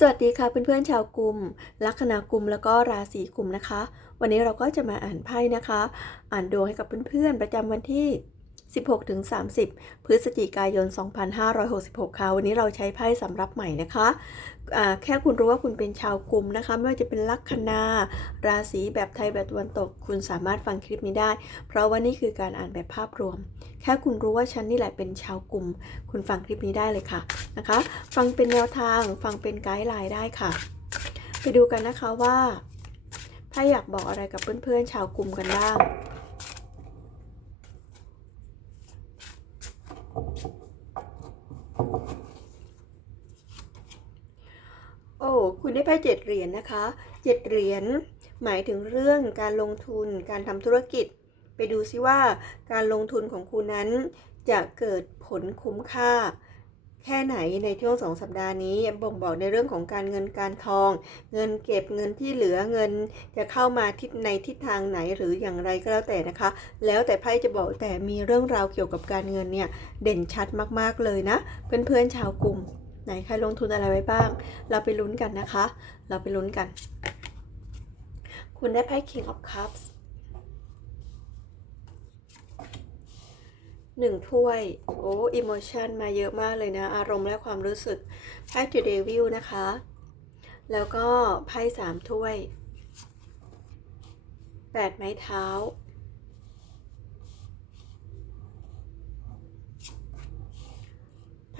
สวัสดีค่ะเพื่อนๆชาวกลุ่มลัคนากุมแล้วก็ราศีกุมนะคะ วันนี้เราก็จะมาอ่านไพ่นะคะ อ่านดวงให้กับเพื่อนๆประจำวันที่ 16ถึง30 พฤศจิกายน 2566 ค่ะ วันนี้เราใช้ไพ่สำรับใหม่นะคะแค่คุณรู้ว่าคุณเป็นชาวกลุ่มนะคะ ไม่ว่าจะเป็นลัคนาราศีแบบไทยแบบตะวันตก คุณสามารถฟังคลิปนี้ได้ เพราะว่านี่คือการอ่านแบบภาพรวม แค่คุณรู้ว่าฉันนี่แหละเป็นชาวกลุ่ม คุณฟังคลิปนี้ได้เลยค่ะนะคะ ฟังเป็นแนวทางฟังเป็นไกด์ไลน์ได้ค่ะ ไปดูกันนะคะว่าไพ่อยากบอกอะไรกับเพื่อนๆชาวกลุ่มกันบ้าง โอ้ คุณได้ไพ่เจ็ดเหรียญนะคะเจ็ดเหรียญหมายถึงเรื่องการลงทุนการทำธุรกิจ ไปดูซิว่าการลงทุนของคุณนั้นจะเกิดผลคุ้มค่า แค่ไหนในช่วงสองสัปดาห์นี้บ่งบอกในเรื่องของการเงินการทอง เงินเก็บเงินที่เหลือเงินจะเข้ามาทิศในทิศทางไหนหรืออย่างไรก็แล้วแต่นะคะ แล้วแต่ไพ่จะบอกแต่มีเรื่องราวเกี่ยวกับการเงินเนี่ยเด่นชัดมากๆเลยนะเพื่อนๆชาวกลุ่ม ไหนใครลงทุนอะไรไว้บ้าง เราไปลุ้นกันนะคะ เราไปลุ้นกัน คุณได้ไพ่ King of Cups หนึ่งถ้วย โอ้อิโมชันมาเยอะมากเลยนะ อารมณ์และความรู้สึก ไพ่จูเดวิลนะคะ แล้วก็ไพ่สามถ้วยแปดไม้เท้า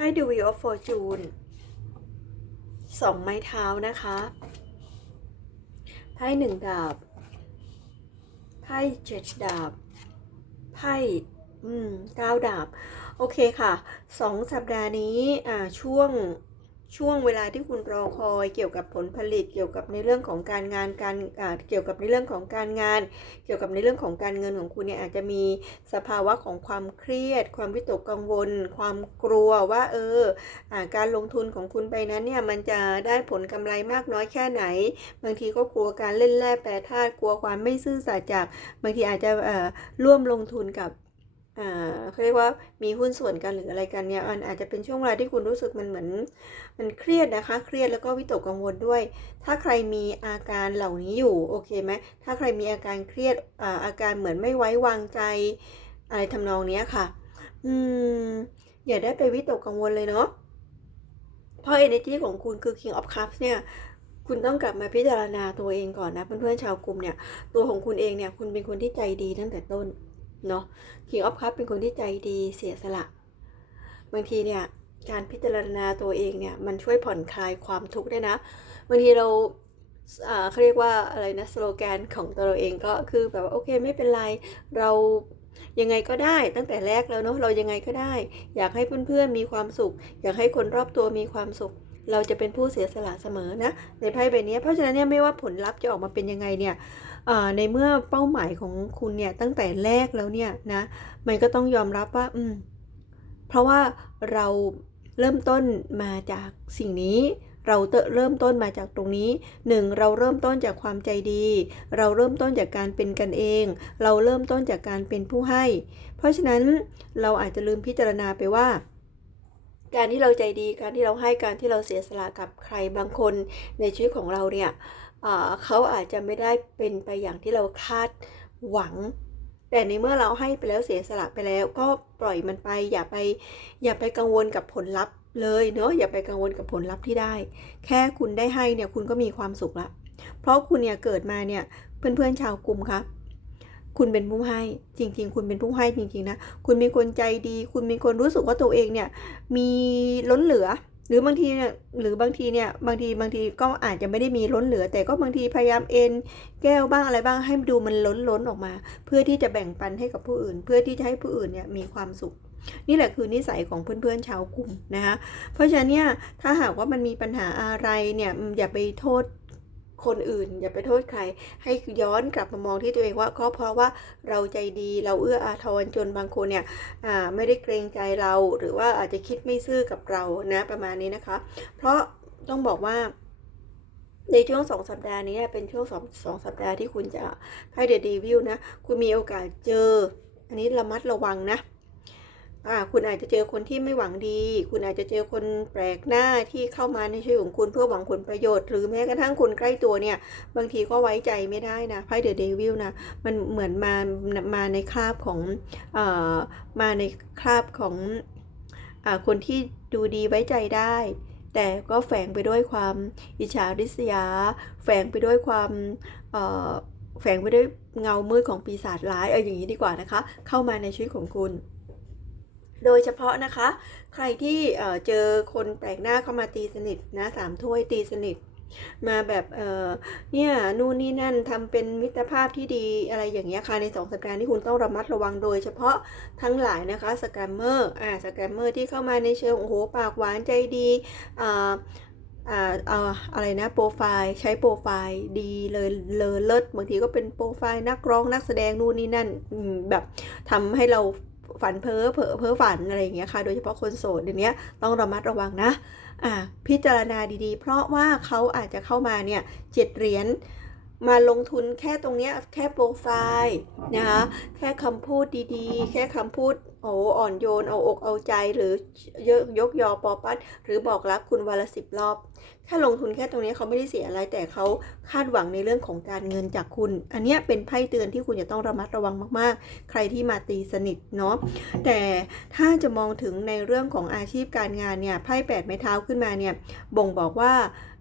ไพ่ The Wheel of Fortune สองไม้เท้านะคะไพ่หนึ่งดาบไพ่เจ็ดดาบไพ่อืมเก้าดาบ โอเคค่ะสองสัปดาห์นี้อ่าช่วง ช่วงเวลาที่คุณรอคอยเกี่ยวกับผลผลิต เกี่ยวกับในเรื่องของการงานการเกี่ยวกับในเรื่องของการงาน เกี่ยวกับในเรื่องของการเงินของคุณเนี่ยอาจจะมีสภาวะของความเครียด ความวิตกกังวล ความกลัวว่าเอออการลงทุนของคุณไปนั้นเนี่ยมันจะได้ผลกำไรมากน้อยแค่ไหน บางทีก็กลัวการเล่นแร่แปรธาตุกลัวความไม่ซื่อสัตย์จาก บางทีอาจจะร่วมลงทุนกับ เขาเรียกว่ามีหุ้นส่วนกันหรืออะไรกันเนี่ยมันอาจจะเป็นช่วงเวลาที่คุณรู้สึกมันเหมือนมันเครียดนะคะ เครียดแล้วก็วิตกกังวลด้วย ถ้าใครมีอาการเหล่านี้อยู่โอเคไหมถ้าใครมีอาการเครียดอาอาการเหมือนไม่ไว้วางใจอะไรทำนองนี้ค่ะ อืมอย่าได้ไปวิตกกังวลเลยเนาะเพราะ energy ของคุณคือ king of cups เนี่ยคุณต้องกลับมาพิจารณาตัวเองก่อนนะเพื่อนๆชาวกลุ่มเนี่ยตัวของคุณเองเนี่ยคุณเป็นคนที่ใจดีตั้งแต่ต้น เนาะ King of Cups เป็นคนที่ใจดีเสียสละ บางทีเนี่ยการพิจารณาตัวเองเนี่ยมันช่วยผ่อนคลายความทุกข์ได้นะ บางทีเราอ่าเขาเรียกว่าอะไรนะสโลแกนของตัวเราเองก็คือแบบว่าโอเคไม่เป็นไรเรายังไงก็ได้ตั้งแต่แรกแล้วเนาะเรายังไงก็ได้ อยากให้เพื่อนๆมีความสุข อยากให้คนรอบตัวมีความสุข เราจะเป็นผู้เสียสละเสมอนะในไพ่ใบนี้เพราะฉะนั้นเนี่ยไม่ว่าผลลัพธ์จะออกมาเป็นยังไงเนี่ย ในเมื่อเป้าหมายของคุณเนี่ยตั้งแต่แรกแล้วเนี่ยนะมันก็ต้องยอมรับว่าอืมเพราะว่าเราเริ่มต้นมาจากสิ่งนี้เราเริ่มต้นมาจากตรงนี้หนึ่งเราเริ่มต้นจากความใจดี เราเริ่มต้นจากการเป็นกันเอง เราเริ่มต้นจากการเป็นผู้ให้ เพราะฉะนั้นเราอาจจะลืมพิจารณาไปว่า การที่เราใจดี การที่เราให้การที่เราเสียสละกับใครบางคนในชีวิตของเราเนี่ย เขาอาจจะไม่ได้เป็นไปอย่างที่เราคาดหวัง แต่ในเมื่อเราให้ไปแล้วเสียสละไปแล้ว ก็ปล่อยมันไปอย่าไปอย่าไปกังวลกับผลลัพธ์เลยเนาะอย่าไปกังวลกับผลลัพธ์ที่ได้ แค่คุณได้ให้เนี่ยคุณก็มีความสุขละ เพราะคุณเนี่ยเกิดมาเนี่ยเพื่อนๆชาวกลุ่มคะคุณเป็นผู้ให้จริง ๆ คุณเป็นผู้ให้จริง ๆ นะ คุณเป็นคนใจดี คุณเป็นคนรู้สึกว่าตัวเองเนี่ย มีล้นเหลือ หรือบางทีเนี่ยหรือบางทีเนี่ยบางทีบางทีก็อาจจะไม่ได้มีล้นเหลือ แต่ก็บางทีพยายามเอ็นแก้วบ้างอะไรบ้างให้ดูมันล้นล้นออกมา เพื่อที่จะแบ่งปันให้กับผู้อื่น เพื่อที่จะให้ผู้อื่นเนี่ยมีความสุข นี่แหละคือนิสัยของเพื่อนๆชาวกลุ่มนะคะเพราะฉะนั้นเนี่ยถ้าหากว่ามันมีปัญหาอะไรเนี่ยอย่าไปโทษ คนอื่น อย่าไปโทษใคร ให้ย้อนกลับมามองที่ตัวเองว่าก็เพราะว่าเราใจดีเราเอื้ออาทรจนบางคนเนี่ยไม่ได้เกรงใจเรา หรือว่าอาจจะคิดไม่ซื่อกับเรานะประมาณนี้นะคะ เพราะต้องบอกว่าในช่วงสองสัปดาห์นี้เป็นช่วงสองสองสัปดาห์ที่คุณจะไพ่เดอะดีวิลนะ คุณมีโอกาสเจอ อันนี้ระมัดระวังนะ คุณอาจจะเจอคนที่ไม่หวังดี คุณอาจจะเจอคนแปลกหน้าที่เข้ามาในชีวิตของคุณเพื่อหวังผลประโยชน์ หรือแม้กระทั่งคนใกล้ตัวเนี่ย บางทีก็ไว้ใจไม่ได้นะไพ่เดอะเดวิลนะ มันเหมือนมา มาในคราบของเอ่อมาในคราบของอคนที่ดูดีไว้ใจได้ แต่ก็แฝงไปด้วยความอิจฉาริษยา แฝงไปด้วยความเอ่อแฝงไปด้วยเงามืดของปีศาจร้าย เอาอย่างนี้ดีกว่านะคะ เข้ามาในชีวิตของคุณ โดยเฉพาะนะคะ ใครที่เจอคนแปลกหน้าเข้ามาตีสนิทนะสามถ้วยตีสนิท มาแบบเออเนี่ยนู่นนี่นั่นทำเป็นมิตรภาพที่ดีอะไรอย่างเงี้ยค่ะในสองสัปดาห์นี้คุณต้องระมัดระวังโดยเฉพาะทั้งหลายนะคะสแกมเมอร์อ่าสแกมเมอร์ที่เข้ามาในเชิงโอ้โหปากหวานใจดีอ่าอ่าอ่าอะไรนะโปรไฟล์ใช้โปรไฟล์ดีเลยเลอเลิศบางทีก็เป็นโปรไฟล์นักร้องนักแสดงนู่นนี่นั่นแบบทำให้เรา ฝันเพ้อเพ้อเพ้อฝันอะไรอย่างเงี้ยค่ะ โดยเฉพาะคนโสดเดี๋ยวนี้ต้องระมัดระวังนะ อ่า พิจารณาดีๆ เพราะว่าเขาอาจจะเข้ามาเนี่ยเจ็ดเหรียญ มาลงทุนแค่ตรงเนี้ยแค่โปรไฟล์นะคะแค่คำพูดดีๆ แค่คำพูดโอ้อ่อนโยนเอาอกเอาใจหรือยกยกยอปอปัดหรือบอกรักคุณวันละสิบรอบแค่ลงทุนแค่ตรงนี้เขาไม่ได้เสียอะไรแต่เขาคาดหวังในเรื่องของการเงินจากคุณ อันเนี้ยเป็นไพ่เตือนที่คุณจะต้องระมัดระวังมากๆ ใครที่มาตีสนิทเนาะแต่ถ้าจะมองถึงในเรื่องของอาชีพการงานเนี่ยไพ่แปดไม้เท้าขึ้นมาเนี่ยบ่งบอกว่า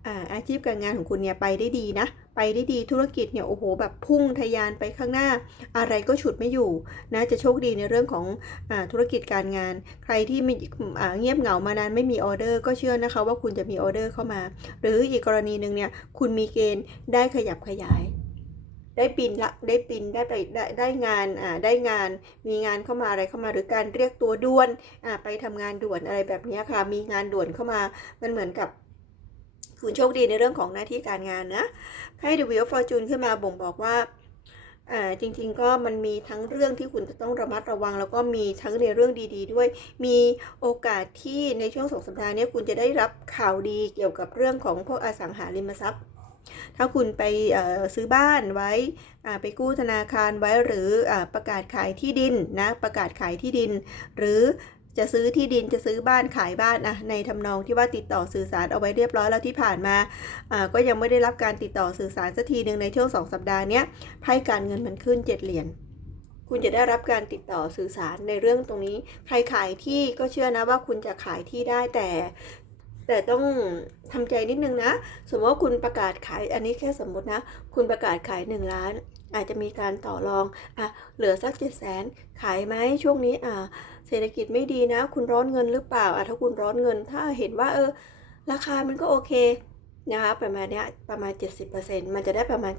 อ่าอาชีพการงานของคุณเนี่ยไปได้ดีนะ ไปได้ดีธุรกิจเนี่ยโอ้โหแบบพุ่งทะยานไปข้างหน้า อะไรก็ฉุดไม่อยู่นะจะโชคดีในเรื่องของอธุรกิจการงาน ใครที่มีเงียบเหงามานานไม่มีออเดอร์ ก็เชื่อนะคะว่าคุณจะมีออเดอร์เข้ามา หรืออีกกรณีหนึ่งเนี่ยคุณมีเกณฑ์ได้ขยับขยายได้ปีนละได้ปีนได้ไปได้ได้งานอ่าได้งานมีงานเข้ามาอะไรเข้ามาหรือการเรียกตัวด่วนอ่าไปทำงานด่วนอะไรแบบนี้ค่ะ มีงานด่วนเข้ามามันเหมือนกับ คุณโชคดีในเรื่องของหน้าที่การงานนะไพ่ The Wheel of Fortune ขึ้นมาบ่งบอกว่าจริงๆก็มันมีทั้งเรื่องที่คุณจะต้องระมัดระวัง แล้วก็มีทั้งในเรื่องดี ๆ ด้วย มีโอกาสที่ในช่วงสองสัปดาห์นี้คุณจะได้รับข่าวดีเกี่ยวกับเรื่องของพวกอสังหาริมทรัพย์ ถ้าคุณไปซื้อบ้านไว้ไปกู้ธนาคารไว้หรืออประกาศขายที่ดินนะประกาศขายที่ดิน หรือ จะซื้อที่ดินจะซื้อบ้านขายบ้านนะในทำนองที่ว่าติดต่อสื่อสารเอาไว้เรียบร้อยแล้วที่ผ่านมาอ่าก็ยังไม่ได้รับการติดต่อสื่อสารสักทีหนึ่งในช่วงสองสัปดาห์เนี้ยไพ่การเงินมันขึ้นเจ็ดเหรียญคุณจะได้รับการติดต่อสื่อสารในเรื่องตรงนี้ ใครขายที่ก็เชื่อนะว่าคุณจะขายที่ได้แต่แต่ต้องทำใจนิดนึงนะ สมมติว่าคุณประกาศขายอันนี้แค่สมมตินะ คุณประกาศขาย 1 ล้าน อาจจะมีการต่อรองอะเหลือสักเจ็ดแสนขายไหมช่วงนี้อ่า เศรษฐกิจไม่ดีนะ คุณร้อนเงินหรือเปล่าอะถ้าคุณร้อนเงิน ถ้าเห็นว่าเออ ราคามันก็โอเคนะคะประมาณเนี้ยประมาณ 70%มันจะได้ประมาณ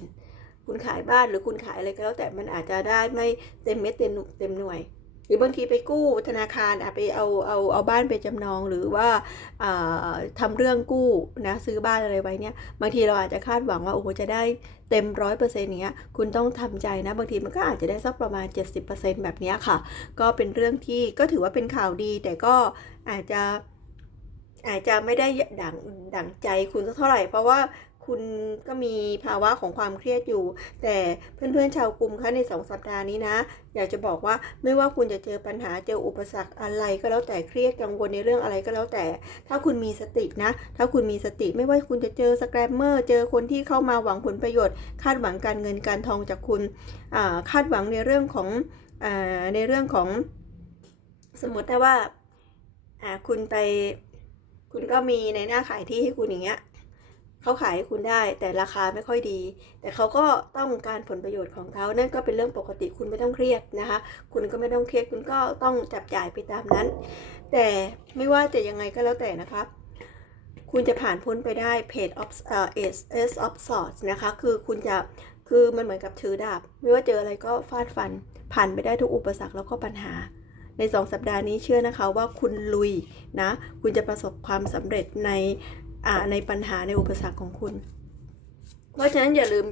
70%คุณขายบ้านหรือคุณขายอะไรก็แล้วแต่มันอาจจะได้ไม่เต็มเม็ดเต็มเต็มหน่วย รือบางทีไปกู้ธนาคารอะไปเอาเอาเอาบ้านไปจำนองหรือว่าาทำเรื่องกู้นะซื้อบ้านอะไรไว้เนี่ยบางทีเราอาจจะคาดหวังว่าโอ้โหจะได้เต็มร้อยเปอร์เซ็นต์เนี้ยคุณต้องทำใจนะ บางทีมันก็อาจจะได้สักประมาณ 70%แบบเนี้ค่ะ ก็เป็นเรื่องที่ก็ถือว่าเป็นข่าวดี แต่ก็อาจจะอาจจะไม่ได้ดังดังใจคุณสักเท่าไหร่ เพราะว่า คุณก็มีภาวะของความเครียดอยู่ แต่เพื่อนๆชาวกลุ่มคะในสองสัปดาห์นี้นะ อยากจะบอกว่าไม่ว่าคุณจะเจอปัญหาเจออุปสรรคอะไรก็แล้วแต่เครียดกังวลในเรื่องอะไรก็แล้วแต่ ถ้าคุณมีสตินะ ถ้าคุณมีสติไม่ว่าคุณจะเจอสแกรมเมอร์เจอคนที่เข้ามาหวังผลประโยชน์ คาดหวังการเงินการทองจากคุณคาดหวังในเรื่องของอในเรื่องของสมมติว่าคุณไปคุณก็มีในหน้าขายที่ให้คุณอย่างเงี้ย เขาขายให้คุณได้แต่ราคาไม่ค่อยดี แต่เขาก็ต้องการผลประโยชน์ของเขานั่นก็เป็นเรื่องปกติคุณไม่ต้องเครียดนะคะ คุณก็ไม่ต้องเครียดคุณก็ต้องจับจ่ายไปตามนั้น แต่ไม่ว่าจะยังไงก็แล้วแต่นะคะคุณจะผ่านพ้นไปได้เพจ of เอ่อ ace of swords นะคะ คือคุณจะคือมันเหมือนกับถือดาบ ไม่ว่าเจออะไรก็ฟาดฟัน ผ่านไปได้ทุกอุปสรรคแล้วก็ปัญหาในสองสัปดาห์นี้เชื่อนะคะว่าคุณลุยนะ คุณจะประสบความสำเร็จใน ในปัญหาในอุปสรรคของคุณ เพราะฉะนั้นอย่าลืม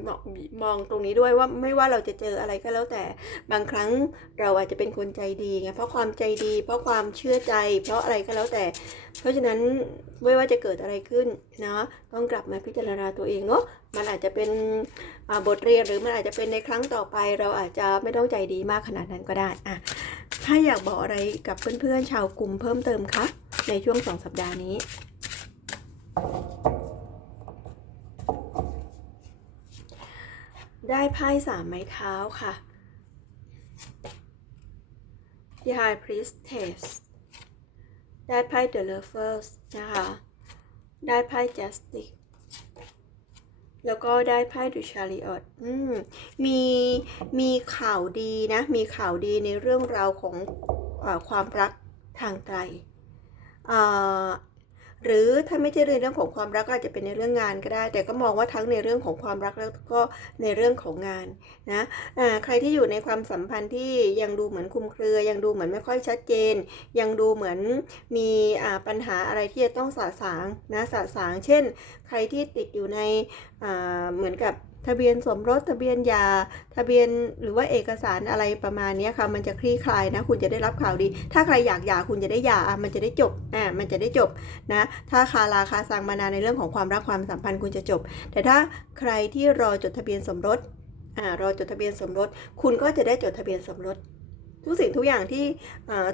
มองตรงนี้ด้วยว่าไม่ว่าเราจะเจออะไรก็แล้วแต่บางครั้งเราอาจจะเป็นคนใจดีไงเพราะความใจดี เพราะความเชื่อใจ เพราะอะไรก็แล้วแต่ เพราะฉะนั้นไม่ว่าจะเกิดอะไรขึ้นเนาะต้องกลับมาพิจารณาตัวเองเนาะมันอาจจะเป็นบทเรียนหรือมันอาจจะเป็นในครั้งต่อไป เราอาจจะไม่ต้องใจดีมากขนาดนั้นก็ได้อะถ้าอยากบอกอะไรกับเพื่อนๆชาวกลุ่มเพิ่มเติมคะในช่วงสองสัปดาห์นี้ ได้ไพ่สามไม้เท้าค่ะ The High Priestess ได้ไพ่ The Lovers นะคะ ได้ไพ่ Justice แล้วก็ได้ไพ่ The Chariot อืม มี มีข่าวดีนะ มีข่าวดีในเรื่องราวของอความรักทางไกล หรือถ้าไม่ใช่ในเรื่องของความรักก็อาจจะเป็นในเรื่องงานก็ได้ แต่ก็มองว่าทั้งในเรื่องของความรักแล้วก็ในเรื่องของงานนะะใครที่อยู่ในความสัมพันธ์ที่ยังดูเหมือนคุมเครือ ยังดูเหมือนไม่ค่อยชัดเจน ยังดูเหมือนมีปัญหาอะไรที่จะต้องสะสางนะสะสาง เช่น ใครที่ติดอยู่ในเหมือนกับ ทะเบียนสมรสทะเบียนยาทะเบียนหรือว่าเอกสารอะไรประมาณนี้ค่ะ มันจะคลี่คลายนะ คุณจะได้รับข่าวดี ถ้าใครอยากหย่าคุณจะได้หย่าอะมันจะได้จบอ่ามันจะได้จบนะ ถ้าคาราคาซังมานานในเรื่องของความรักความสัมพันธ์คุณจะจบ แต่ถ้าใครที่รอจดทะเบียนสมรสอ่ารอจดทะเบียนสมรส คุณก็จะได้จดทะเบียนสมรส ทุกสิ่งทุกอย่างที่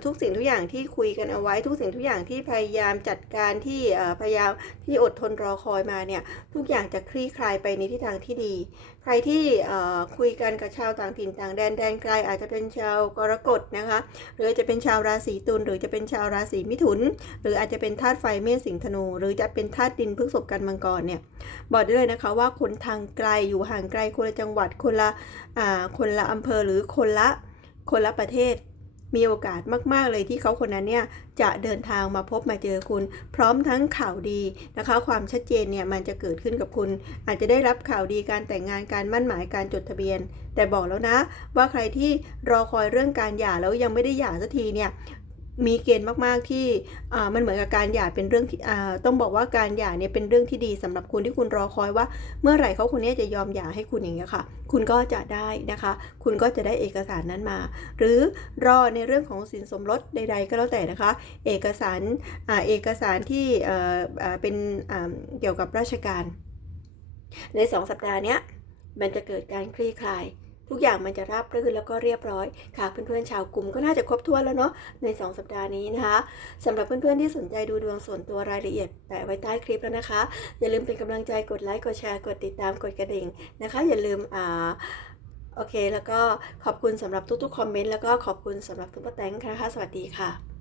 ทุกสิ่งทุกอย่างที่คุยกันเอาไว้ ทุกสิ่งทุกอย่างที่พยายามจัดการที่พยายามที่อดทนรอคอยมาเนี่ยทุกอย่างจะคลี่คลายไปในทิศทางที่ดี ใครที่คุยกันกับชาวต่างถิ่นต่างแดนแดนไกลอาจจะเป็นชาวกรกฎนะคะหรือจะเป็นชาวราศีตุลหรือจะเป็นชาวราศีมิถุน หรืออาจจะเป็นธาตุไฟเมษสิงห์ธนู หรือจะเป็นธาตุดินพฤกษภกันมังกรเนี่ยบอกได้เลยนะคะว่าคนทางไกลอยู่ห่างไกลคนละจังหวัดคนละคนละอำเภอหรือคนละ คนละประเทศ มีโอกาสมากๆเลยที่เขาคนนั้นเนี่ยจะเดินทางมาพบมาเจอคุณ พร้อมทั้งข่าวดีนะคะ ความชัดเจนเนี่ยมันจะเกิดขึ้นกับคุณ อาจจะได้รับข่าวดีการแต่งงานการมั่นหมายการจดทะเบียน แต่บอกแล้วนะ ว่าใครที่รอคอยเรื่องการหย่าแล้วยังไม่ได้หย่าสักทีเนี่ย มีเกณฑ์มาก ๆ ที่มันเหมือนกับการหย่าเป็นเรื่องที่ต้องบอกว่าการหย่าเนี่ยเป็นเรื่องที่ดีสำหรับคุณที่คุณรอคอยว่าเมื่อไหร่เขาคนนี้จะยอมหย่าให้คุณอย่างเงี้ยค่ะ คุณก็จะได้นะคะ คุณก็จะได้เอกสารนั้นมา หรือรอในเรื่องของสินสมรสใด ๆ ก็แล้วแต่นะคะ เอกสารอเอกสารที่เป็นเกี่ยวกับราชการ ในสองสัปดาห์นี้มันจะเกิดการคลี่คลาย ทุกอย่างมันจะราบรื่นแล้วก็เรียบร้อยค่ะ เพื่อนๆชาวกลุ่มก็น่าจะครบถ้วนแล้วเนาะใน 2 สัปดาห์นี้นะคะสำหรับเพื่อนๆที่สนใจดูดวงส่วนตัวรายละเอียดแปะไว้ใต้คลิปแล้วนะคะ อย่าลืมเป็นกำลังใจกดไลค์กดแชร์กดติดตามกดกระดิ่งนะคะ อย่าลืมอ่าโอเค แล้วก็ขอบคุณสำหรับทุกๆคอมเมนต์แล้วก็ขอบคุณสำหรับทุกป้าแตงนะคะ สวัสดีค่ะ